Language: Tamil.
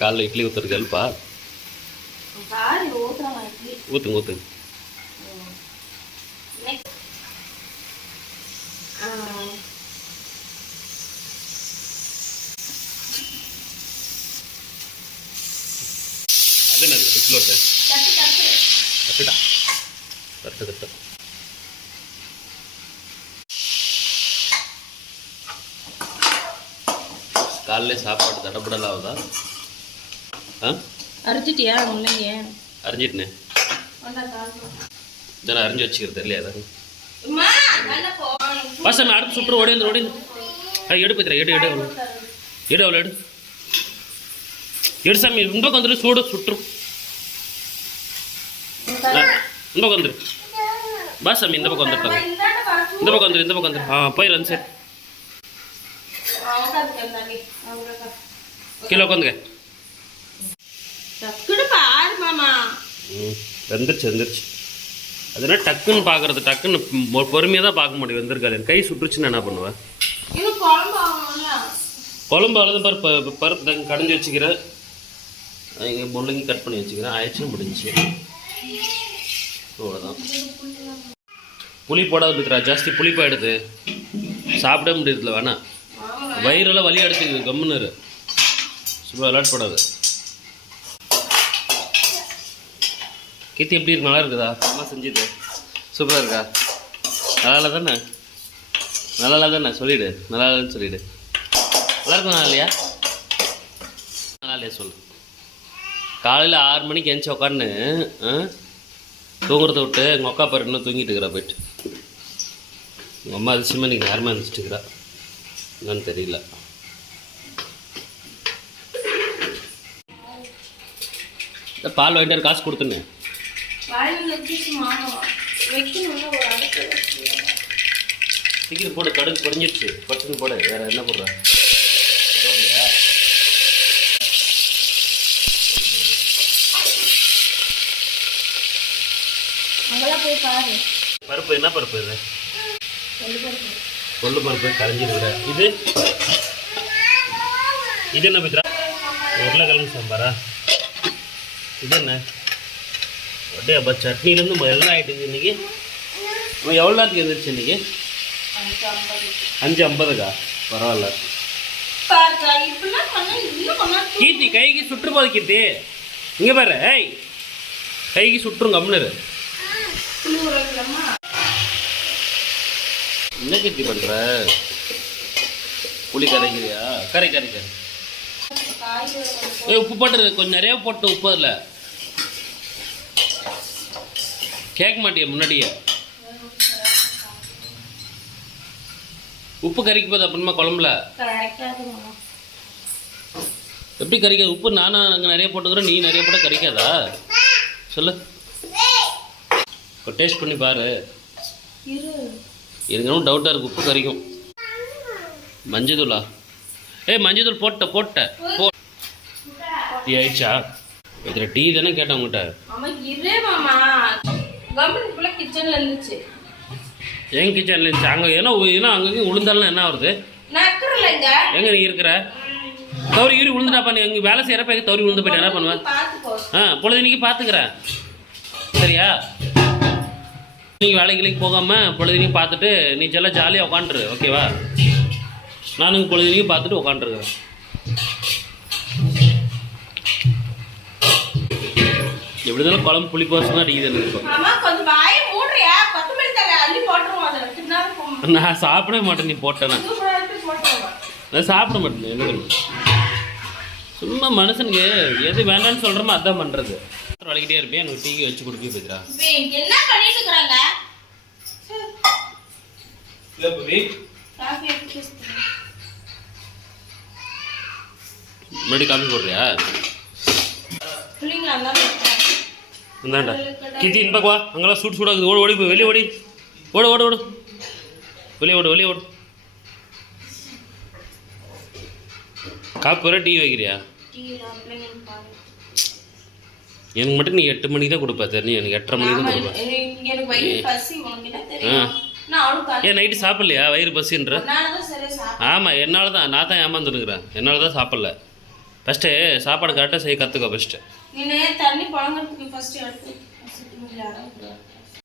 காலைல இட்லி ஊற்றுறது ஹெல்ப்பா? ஊற்றுங்க ஊற்றுங்க. அது என்னது விசில் வருது? கட்டுடா கட்டு கட்டு. காலைல சாப்பாடு தடப்படலாம் ஆகுதா? அரைச்சிட்டியா? முன்னையே அரைஞ்சிட்டேனே. இதெல்லாம் அரைஞ்சி வச்சுக்கிறது இல்லையா? அதான் பசங்க அடுப்பு சுட்டுரு. ஓடி வந்து ஓடி எடு பத்திர எடு எடு அவ்வளோ எடு அவ்வளோ எடு எடு சாமி. இந்த பக்கம் வந்துடு. சூடு சுட்டுரும். இந்த பக்கம் வந்துடு. பா சாமி இந்த பக்கம் வந்துட்டாங்க. இந்த பக்கம் வந்துடு. இந்த பக்கம் வந்துடு. போயிடு சார். கீழே உட்காந்துக்க. வெந்துருச்சு வெந்துருச்சு. அதுனா டக்குன்னு பார்க்கறது. டக்குன்னு பொறுமையாக தான் பார்க்க முடியும். வெந்திருக்காது. கை சுட்டுருச்சுன்னு என்ன பண்ணுவேன்? குழம்பு அவ்வளோதான். பருப்பு பருப்பு தங்க கடைஞ்சி வச்சுக்கிறேன். இங்கே முள்ளங்கி கட் பண்ணி வச்சுக்கிறேன். ஆயிடுச்சுன்னு முடிஞ்சிச்சு. அவ்வளோதான். புளி போடாது இருக்கிறா. ஜாஸ்தி புளிப்பாயிடுது. சாப்பிட முடியறதுல வேணாம். வயிறெல்லாம் வலி எடுத்துக்குது. கம்முன்னு சும்மா விளையாட்டு போடாது. கீர்த்தி எப்படி இருக்கு? நல்லா இருக்குதா? அம்மா செஞ்சது சூப்பராக இருக்கா? நல்லா தானே? நல்லா தானே? சொல்லிவிடு. நல்லா இல்லைன்னு சொல்லிவிடு. நல்லா இருக்கும். நல்லா இல்லையா? நல்லா இல்லையா சொல்லு. காலையில் 6 மணிக்கு எழுந்துச்சி உக்காந்து தூங்குறத விட்டு எங்கள் அக்கா பாரு இன்னும் தூங்கிட்டு இருக்கிறா போயிட்டு. உங்கள் அம்மா அதிசயமாக நீங்கள் யாருமே அனுப்பிச்சிட்டு இருக்கிறா என்னன்னு தெரியல. இந்த பால் வாங்கிட்டு காசு கொடுத்துன்னு சீக்கிரம் போடு. கடுகு குறைஞ்சிடுச்சு. பட்டுன்னு போடு. வேற என்ன போடுற? பருப்பு என்ன பருப்பு இது? கொள்ளு பருப்பு கரைஞ்சிருக்கிற. இது இது என்ன பித்ரா? உருளைக்கிழங்கு சாம்பாரா? இது என்ன? அப்படியே அப்போ சட்னிலேருந்து எல்லாம் ஆகிட்டுது இன்றைக்கி. எவ்வளோ நேரத்துக்கு எழுந்திரிச்சு இன்றைக்கி? 5:50க்கா? பரவாயில்ல. கீர்த்தி கைக்கு சுற்று போது. கீர்த்தி இங்கே பாரு. ஏய் கைக்கு சுற்றுங்க. கம்முன்னு என்ன கீர்த்தி பண்ணுற? புளி கரைக்கிறியா? கரை கரை கரை. உப்பு போட்டுரு. கொஞ்சம் நிறைய போட்டு உப்பு. அதில் கேட்க மாட்டியா முன்னாடியே? உப்பு கறிக்கு போகுது அப்புறமா குழம்புல எப்படி கறிக்காது? உப்பு நானும் அங்கே நிறைய போட்டுக்கிறேன். நீ நிறைய போட்டால் கறிக்காதா? சொல்லு. டேஸ்ட் பண்ணி பாரு. எனக்கு டவுட்டாக இருக்குது. உப்பு கறிக்கும். மஞ்சத்தூளா? மஞ்சத்தூள் போட்ட டீ ஆயிடுச்சா? இதில் டீ தானே கேட்டேன் உங்கள்கிட்ட. என் கிச்சன்ல இருந்துச்சு. அங்கே ஏன்னா அங்கே உளுந்தாலும் என்ன வருது? எங்கே நீ இருக்கிற? தவறி யூரி விழுந்துட்டாப்பா. நீ எங்கே வேலை செய்கிறப்ப தவறி விழுந்து போயிட்டு என்ன பண்ணுவேன்? பொழுதுனிக்கு பார்த்துக்கிறேன். சரியா? நீங்கள் வேலைக்கு போகாமல் பொழுதுனிக்கு பார்த்துட்டு நீ செல்லாம் ஜாலியாக உட்காந்துரு. ஓகேவா? நானும் பொழுதுனிக்கு பார்த்துட்டு உட்காந்துருக்கிறேன். எப்படி இருந்தாலும் குழம்பு புளி போச்சுன்னா அடிக்குது எனக்கு. நான் சாப்பிடவே மாட்டேன். நீ போட்டேன்னா நான் சாப்பிட மாட்டேன். என்ன சும்மா மனுஷனுக்கு எது வேண்டாம்னு சொல்கிறோமோ அதான் பண்ணுறது. வளைக்கிட்டே இருப்பேன். எனக்கு டீ வச்சு கொடுப்பே போய்க்கிறா. முன்னாடி காப்பி போடுறியா? இந்தாண்டா கித்தி இந்த பக்கம் வா. அங்கெல்லாம் சூடு சூடாகுது. ஓடு ஓடி போய் வெளியே ஓடி. ஓடு ஓடு ஓடு. வெளியே ஓடு வெளியே ஓடு. காப்பி வர டீ வைக்கிறியா? எனக்கு மட்டும் நீ 8 மணிக்கு தான் கொடுப்ப. தெரியும் எனக்கு 8:30 மணிக்கு தான் கொடுப்பேன். ஏன் நைட்டு சாப்பிட்லையா வயிறு பசின்ற? ஆமாம் என்னால் தான், நான் தான் ஏமாந்துருக்குறேன். என்னால் தான் சாப்பிடல. ஃபஸ்ட்டு சாப்பாடு கரெக்டாக செய்ய கற்றுக்கோ ஃபஸ்ட்டு. நீ தண்ணி பழங்கிறதுக்கு ஃபஸ்ட்டு எடுத்து